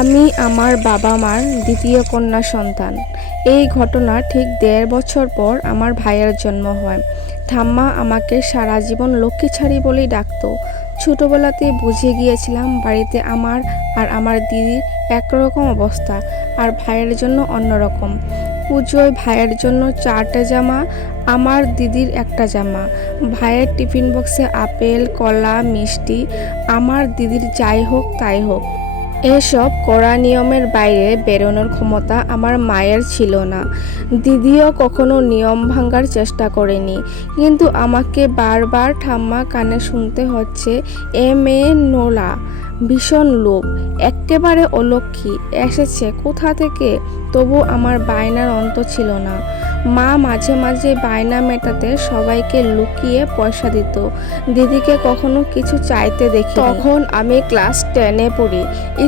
আমি আমার বাবা-মার দ্বিতীয় কন্যা সন্তান। এই ঘটনার ঠিক ১.৫ বছর পর আমার ভাইয়ের জন্ম হয়। ঠাম্মা আমাকে সারা জীবন লক্ষ্মীছাড়ি বলেই ডাকতো। ছোটবেলাতেই বুঝে গিয়েছিলাম বাড়িতে আমার আর আমার দিদির একরকম অবস্থা, আর ভাইয়ের জন্য অন্যরকম। পুজোয় ভাইয়ের জন্য ৪টে জামা, আমার দিদির একটা জামা। ভাইয়ের টিফিন বক্সে আপেল, কলা, মিষ্টি। আমার দিদির যাই হোক তাই হোক, এসব কড়া নিয়মের বাইরে বেরোনোর ক্ষমতা আমার মায়ের ছিল না। দিদিও কখনো নিয়ম ভাঙার চেষ্টা করেনি, কিন্তু আমাকে বারবার ঠাম্মা কানে শুনতে হচ্ছে, এ মেয়ে নোলা, ভীষণ লোভ, এক্কেবারে অলক্ষী, এসেছে কোথা থেকে। তবু আমার বায়নার অন্ত ছিল না। মা মাঝে মাঝে বায়না মেটাতে সবাইকে লুকিয়ে পয়সা দিত। দিদিকে কখনো কিছু চাইতে দেখি। তখন আমি ক্লাস 10-এ পড়ি।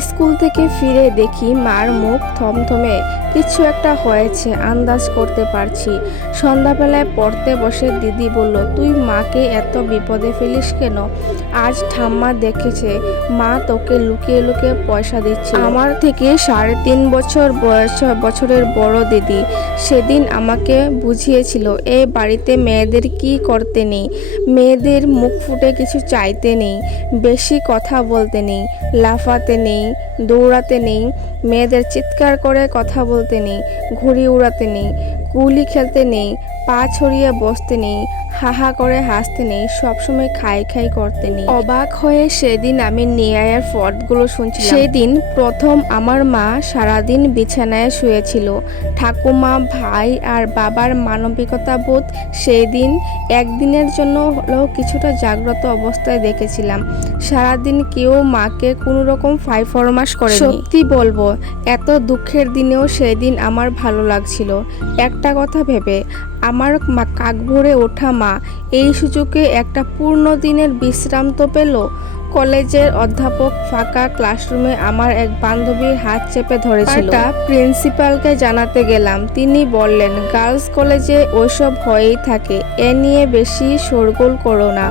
স্কুল থেকে ফিরে দেখি মার মুখ থমথমে, কিছু একটা হয়েছে, আন্দাজ করতে পারছি। সন্ধ্যাবেলায় পড়তে বসে দিদি বলল, তুই মাকে এত বিপদে ফেলিস কেন? আজ ঠাম্মা দেখেছে মা তোকে লুকিয়ে লুকিয়ে পয়সা দিচ্ছে। আমার থেকে 3.5 বছরের বড় দিদি সেদিন আমাকে বুঝিয়েছিল, এই বাড়িতে মেয়েদের কি করতে নেই, মেয়েদের মুখ ফুটে কিছু চাইতে নেই, বেশি কথা বলতে নেই, লাফাতে নেই, দৌড়াতে নেই, মেয়েদের চিৎকার করে কথা বলতে নেই, ঘুড়ি উড়াতে নেই, গুলি খেলতে নেই, পা ছড়িয়ে বসতে নেই, হাহা করে হাসতে নেই, সবসময় খাই খাই করতে নেই। অবাক হয়ে সেদিন আমি ন্যায়ের ফর্দগুলো শুনছিলাম। সেদিন প্রথম আমার মা সারাদিন বিছানায় শুয়েছিল। ঠাকুমা, ভাই আর বাবার মানবিকতা বোধ সেই দিন একদিনের জন্য হলেও কিছুটা জাগ্রত অবস্থায় দেখেছিলাম। সারাদিন কেউ মাকে কোনো রকম ফাইফরমাস করেনি। সত্যি বলবো, এত দুঃখের দিনেও সেদিন আমার ভালো লাগছিল একটা কথা ভেবে, আমার কাক ভরে ওঠা মা এই সুযোগে একটা পূর্ণ দিনের বিশ্রাম তো পেল। কলেজের অধ্যাপক ফাঁকা ক্লাসরুমে আমার এক বান্ধবীর হাত চেপে ধরেছিল। প্রিন্সিপালকে জানাতে গেলাম, তিনি বললেন, গার্লস কলেজে ওইসব হয়েই থাকে, এ নিয়ে বেশি শোরগোল করো না,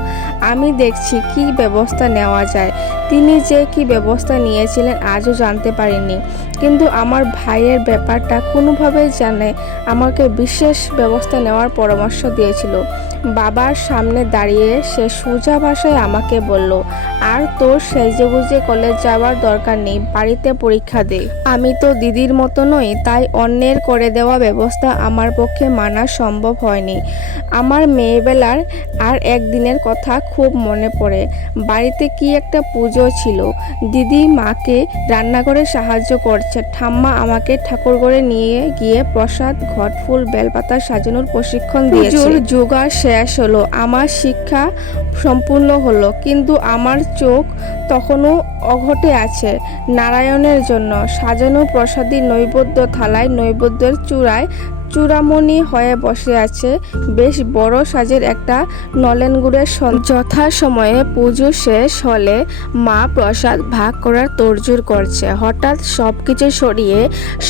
আমি দেখছি কি ব্যবস্থা নেওয়া যায়। তিনি যে কি ব্যবস্থা নিয়েছিলেন আজও জানতে পারিনি, কিন্তু আমার ভাইয়ের ব্যাপারটা কোনোভাবেই জানে আমাকে বিশেষ ব্যবস্থা নেওয়ার পরামর্শ দিয়েছিল। বাবার সামনে দাঁড়িয়ে সে সোজা ভাষায় আমাকে বলল, আর তোর সেজেগুজে কলেজ যাওয়ার দরকার নেই, বাড়িতে পরীক্ষা দে। আমি তো দিদির মতো নই, তাই অন্যের করে দেওয়া ব্যবস্থা আমার পক্ষে মানা সম্ভব হয়নি। আমার মেয়েবেলার আর একদিনের কথা খুব মনে পড়ে। বাড়িতে কি একটা পুজো ছিল, দিদি মাকে রান্নাঘরে সাহায্য করছে, ঠাম্মা আমাকে ঠাকুরঘরে নিয়ে গিয়ে প্রসাদ, ঘট, ফুল, বেলপাতা সাজানোর প্রশিক্ষণ দিয়েছে। জোগাড় শেষ হলো, আমার শিক্ষা সম্পূর্ণ হলো, কিন্তু আমার চোখ তখনও অঘটে আছে। নারায়ণের জন্য সাজানো প্রসাদী নৈবেদ্য থালায়, নৈবেদ্যের চূড়ায় চূড়ামণি হয়ে বসে আছে বেশ বড় সাজের একটা নলেন গুড়ের সন্দেশ। যথাসময়ে পুজো শেষ হলে মা প্রসাদ ভাগ করার তোড়জোড় করছে। হঠাৎ সবকিছু সরিয়ে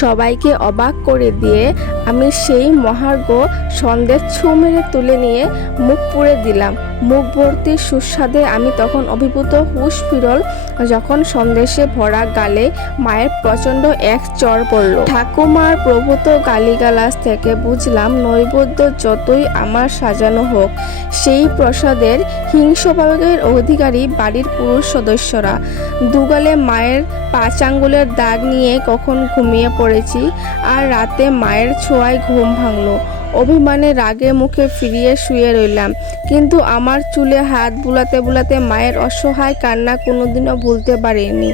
সবাইকে অবাক করে দিয়ে আমি সেই মহার্ঘ সন্দেশ ছু মেরে তুলে নিয়ে মুখ পুড়ে দিলাম। মুখ ভর্তি সুস্বাদে আমি তখন অভিভূত, হুঁশ ফিরল যখন সন্দেশে ভরা গালে মায়ের প্রচণ্ড এক চড় পড়ল। ঠাকুমার প্রভূত গালিগালাজ থেকে বুঝলাম, নৈবেদ্য যতই আমার সাজানো হোক, সেই প্রসাদের হিংস্রভাবের অধিকারী বাড়ির পুরুষ সদস্যরা। দুগালে মায়ের 5 আঙ্গুলের দাগ নিয়ে কখন ঘুমিয়ে পড়েছি, আর রাতে মায়ের ছোঁয়ায় ঘুম ভাঙল। অভিমানে রাগে মুখে ফিরিয়ে শুয়ে রইলাম, কিন্তু আমার চুলে হাত বুলাতে বুলাতে মায়ের অসহায় কান্না কোনোদিনও ভুলতে পারিনি।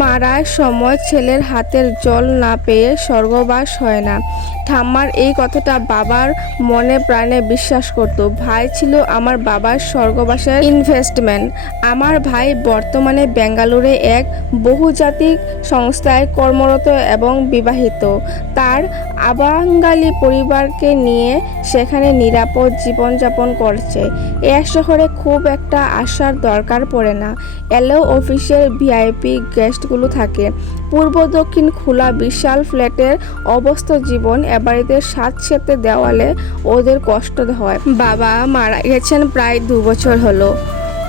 মারার সময় ছেলের হাতের জল না পেয়ে স্বর্গবাস হয় না। ঠাম্মার এই কথাটা বাবার মনে প্রাণে বিশ্বাস করত। ভাই ছিল আমার বাবার স্বর্গবাসের ইনভেস্টমেন্ট। আমার ভাই বর্তমানে বেঙ্গালুরে এক বহুজাতিক সংস্থায় কর্মরত এবং বিবাহিত। তার আবাঙ্গালি পরিবারকে নিয়ে সেখানে নিরাপদ জীবনযাপন করছে। এক শহরে খুব একটা আসার দরকার পড়ে না, এলেও অফিসের ভিআইপি গেস্টগুলো থাকে। পূর্ব দক্ষিণ খোলা বিশাল ফ্ল্যাটের অবস্থা জীবন, এবাড়িতে স্যাঁতসেঁতে দেওয়ালে ওদের কষ্ট হয়। বাবা মারা গেছেন প্রায় 2 বছর হলো।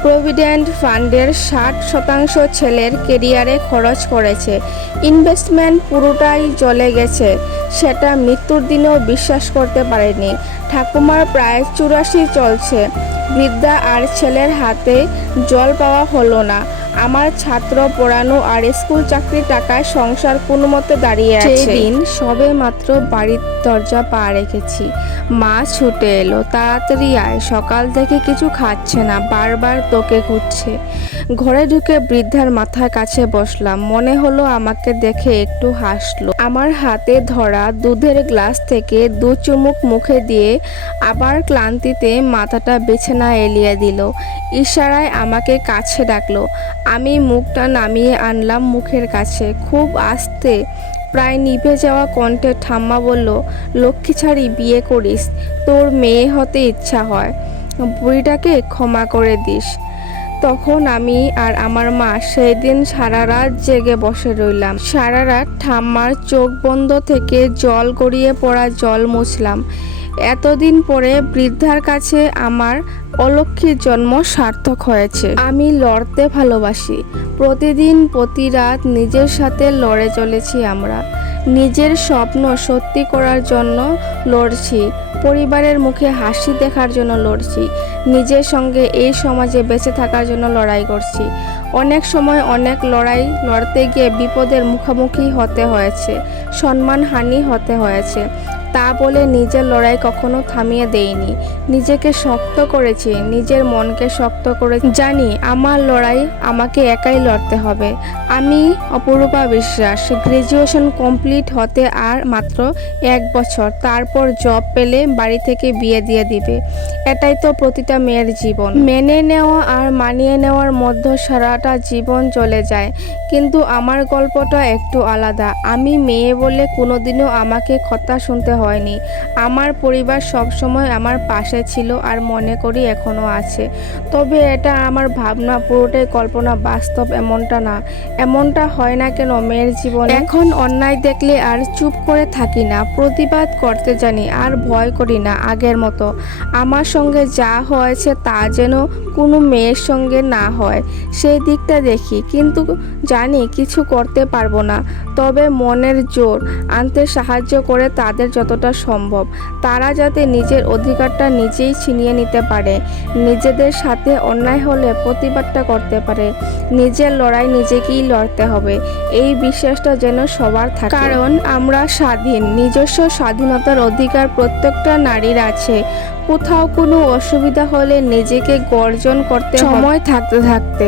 প্রভিডেন্ট ফান্ডের 60% ছেলের কেরিয়ারে খরচ করেছে। ইনভেস্টমেন্ট পুরোটাই চলে গেছে, সেটা মৃত্যুর দিনেও বিশ্বাস করতে পারেনি। ঠাকুমার প্রায় 84 চলছে। বৃদ্ধা আর ছেলের হাতে জল পাওয়া হলো না। আমার ছাত্র পড়ানো আর স্কুল চাকরির টাকায় সংসার কোনো মতে দাঁড়িয়ে আছে। সেদিন সবে মাত্র বাড়ির দরজা পা রেখেছি, মা ছুটে এলো, তাড়াতাড়ি আয়, সকাল থেকে কিছু খাচ্ছে না, বারবার তোকে খুঁজছে। ঘরে ঢুকে বৃদ্ধার মাথার কাছে বসলাম। মনে হলো আমাকে দেখে একটু হাসলো। আমার হাতে ধরা দুধের গ্লাস থেকে 2 চুমুক মুখে দিয়ে আবার ক্লান্তিতে মাথাটা বিছানায় এলিয়ে দিল। ইশারায় আমাকে কাছে ডাকলো। আমি মুখটা নামিয়ে আনলাম মুখের কাছে, খুব আস্তে, প্রায় নিভে যাওয়া কণ্ঠে ঠাম্মা বলল, লক্ষ্মী ছাড়ি বিয়ে করিস, তোর মেয়ে হতে ইচ্ছা হয়, বুড়িটাকে ক্ষমা করে দিস। তখন আমি আর আমার মা সেই দিন সারা রাত জেগে বসে রইলাম। সারা রাত ঠাম্মার চোখ বন্ধ থেকে জল গড়িয়ে পড়া জল মুছলাম। এতদিন পরে বৃদ্ধার কাছে আমার অলক্ষ্মীর জন্ম সার্থক হয়েছে। আমি লড়তে ভালোবাসি। প্রতিদিন প্রতি রাত নিজের সাথে লড়ে চলেছি আমরা। নিজের স্বপ্ন সত্যি করার জন্য লড়ছি, পরিবারের মুখে হাসি দেখার জন্য লড়ছি, নিজের সঙ্গে এই সমাজে বেঁচে থাকার জন্য লড়াই করছি। অনেক সময় অনেক লড়াই লড়তে গিয়ে বিপদের মুখোমুখি হতে হয়েছে, সম্মানহানি হতে হয়েছে। তা বলে নিজের লড়াই কখনো থামিয়ে দেইনি, নিজেকে শক্ত করেছি, নিজের মনকে শক্ত করে। জানি আমার লড়াই আমাকে একাই লড়তে হবে। আমি অপরূপা বিশ্বাস। গ্র্যাজুয়েশন কমপ্লিট হতে আর মাত্র 1 বছর, তারপর জব পেলে বাড়ি থেকে বিয়ে দিয়ে দিবে। এটাই তো প্রতিটা মেয়ের জীবন। মেনে নেওয়া আর মানিয়ে নেওয়ার মধ্যে সারাটা জীবন চলে যায়। কিন্তু আমার গল্পটা একটু আলাদা। আমি মেয়ে বলে কোনোদিনও আমাকে কথা শুনতে হয়নি। আমার পরিবার সবসময় আমার পাশে ছিল আর মনে করি এখনো আছে। তবে এটা আমার ভাবনা, পুরোটাই কল্পনা, বাস্তব এমনটা না। এমনটা হয় না কেন মেয়ের জীবনে? এখন অন্যায় দেখলে আর চুপ করে থাকি না, প্রতিবাদ করতে জানি, আর ভয় করি না আগের মতো। আমার সঙ্গে যা হয়েছে তা যেন কোনো মেয়ের সঙ্গে না হয়, সেই দিকটা দেখি। কিন্তু জানি কিছু করতে পারবো না, তবে মনের জোর আনতে সাহায্য করে তাদের যতটা সম্ভব। তারা যাতে নিজের অধিকারটা নিজেই ছিনিয়ে নিতে পারে, নিজেদের সাথে অন্যায় হলে প্রতিবাদটা করতে পারে। নিজের লড়াই নিজেকেই লড়তে হবে, এই বিশ্বাসটা যেন সবার থাকে। কারণ আমরা স্বাধীন, নিজস্ব স্বাধীনতার অধিকার প্রত্যেকটা নারীর আছে। কোথাও কোনো অসুবিধা হলে নিজেকে গর্জন করতে সময় থাকতে থাকতে।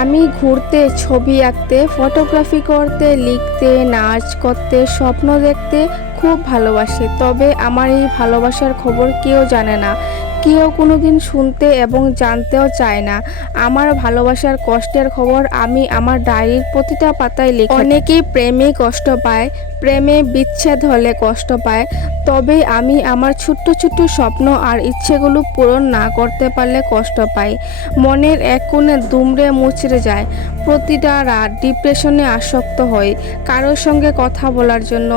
আমি ঘুরতে, ছবি আঁকতে, ফটোগ্রাফি করতে, লিখতে, নাচ করতে, স্বপ্ন দেখতে খুব ভালোবাসি। তবে আমার এই ভালোবাসার খবর কেউ জানে না, কেউ কোনোদিন শুনতে এবং জানতেও চায় না। আমার ভালোবাসার কষ্টের খবর আমি আমার ডায়েরির প্রতিটা পাতায় লিখি। অনেকেই প্রেমে কষ্ট পায়, প্রেমে বিচ্ছেদ হলে কষ্ট পায়, তবে আমি আমার ছোট্ট ছোট্ট স্বপ্ন আর ইচ্ছেগুলো পূরণ না করতে পারলে কষ্ট পাই। মনের এক কোণে দুমড়ে মুচড়ে যায়। প্রতিটা রাত ডিপ্রেশনে আসক্ত হই, কারোর সঙ্গে কথা বলার জন্য,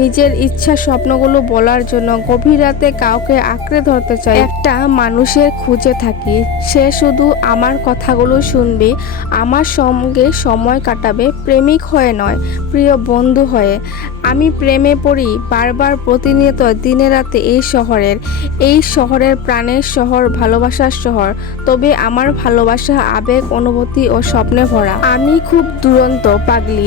নিজের ইচ্ছা স্বপ্নগুলো বলার জন্য। গভীর রাতে কাউকে আঁকড়ে ধরতে চাই, একটা মানুষের খুঁজে থাকি, সে শুধু আমার কথাগুলো শুনবে, আমার সঙ্গে সময় কাটাবে, প্রেমিক হয়ে নয়, প্রিয় বন্ধু হয়ে। আমি প্রেমে পড়ি বারবার, প্রতিনিয়ত, দিনে রাতে। এই শহরের প্রাণের শহর, ভালোবাসার শহর। তবে আমার ভালোবাসা আবেগ, অনুভূতি ও স্বপ্নে ভরা। আমি খুব দুরন্ত, পাগলি,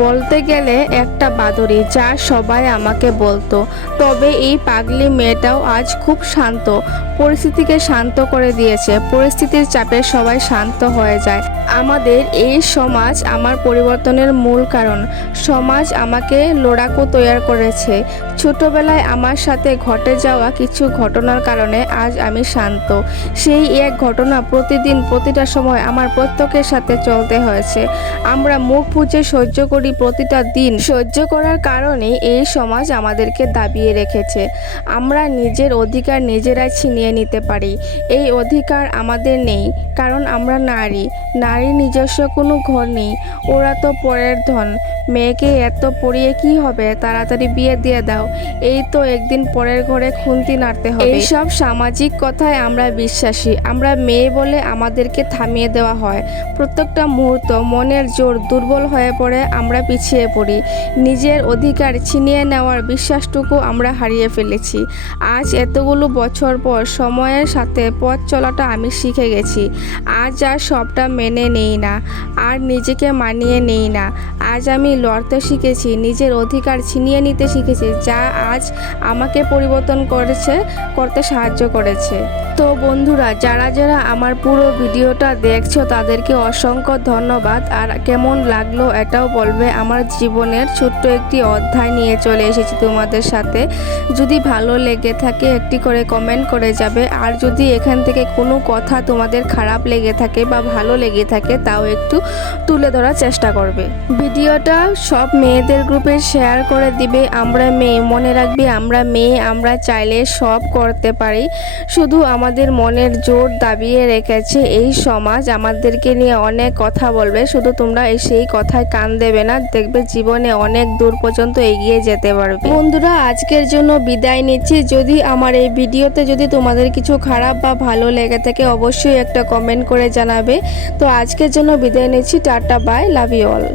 বলতে গেলে একটা বাদুড়ি, যা সবাই আমাকে বলতো। তবে এই পাগলি মেয়েটাও আজ খুব শান্ত, পরিস্থিতিকে শান্ত করে দিয়েছে। পরিস্থিতির চাপে সবাই শান্ত হয়ে যায়। আমাদের এই সমাজ আমার পরিবর্তনের মূল কারণ। সমাজ আমাকে লড়াকু তৈরি করেছে। ছোটবেলায় আমার সাথে ঘটে যাওয়া কিছু ঘটনার কারণে আজ আমি শান্ত। সেই এক ঘটনা প্রতিদিন, প্রতিটা সময় আমার প্রত্যেকের সাথে চলতে হয়েছে। আমরা মুখ বুজে সহ্য করি প্রতিটা দিন। সহ্য করার কারণে এই সমাজ আমাদেরকে দাবিয়ে রেখেছে। আমরা নিজের অধিকার নিজেরাই ছিনিয়ে নিতে পারি। এই অধিকার আমাদের নেই, কারণ আমরা নারী। নারী নিজস্ব কোনো ঘর নেই, ওরা তো পরের ধন। মেয়েকে এত পড়িয়ে কি হবে, তাড়াতাড়ি বিয়ে দিয়ে দাও, এই তো একদিন পরের ঘরে খুন্তি নাড়তে হবে। এইসব সামাজিক কথায় আমরা বিশ্বাসী। আমরা মেয়ে বলে আমাদেরকে থামিয়ে দেওয়া হয়। প্রত্যেকটা মুহূর্ত মনের জোর দুর্বল হয়ে পড়ে, আমরা পিছিয়ে পড়ি। নিজের অধিকার ছিনিয়ে নেওয়ার বিশ্বাসটুকু আমরা হারিয়ে ফেলেছি। আজ এতগুলো বছর পর সময়ের সাথে পথ চলাটা আমি শিখে গেছি। আজ আর সবটা মেনে নেই না, আর নিজেকে মানিয়ে নেই না। আজ আমি লড়তে শিখেছি, নিজের অধিকার ছিনিয়ে নিতে শিখেছি, যা আজ আমাকে পরিবর্তন করতে সাহায্য করেছে। তো বন্ধুরা, যারা যারা আমার পুরো ভিডিওটা দেখছো তাদেরকে অসংখ্য ধন্যবাদ। আর কেমন লাগলো এটাও বলবে। আমার জীবনের ছোট্ট একটি অধ্যায় নিয়ে চলে এসেছি তোমাদের সাথে। যদি ভালো লেগে থাকে একটি করে কমেন্ট করে যাবে। আর যদি এখান থেকে কোনো কথা তোমাদের খারাপ লেগে থাকে বা ভালো লেগে থাকে, তাও একটু তুলে ধরার চেষ্টা করবে। ভিডিওটা সব মেয়েদের গ্রুপে শেয়ার করে দিবে। আমরা মেয়ে, মনে রাখবে আমরা মেয়ে, আমরা চাইলে সব করতে পারি। শুধু আমাদের মনের জোর দাবিয়ে রেখেছে এই সমাজ। আমাদেরকে নিয়ে অনেক কথা বলবে, শুধু তোমরা সেই কথায় কান দেবে না, দেখবে জীবনে অনেক দূর পর্যন্ত এগিয়ে যেতে পারবে। বন্ধুরা, আজকের জন্য বিদায় নিচ্ছি। যদি আমার এই ভিডিওতে যদি তোমাদের কিছু খারাপ বা ভালো লেগে থাকে, অবশ্যই একটা কমেন্ট করে জানাবে। তো আজকের জন্য বিদায় নিচ্ছি। Tata, bye, love you all.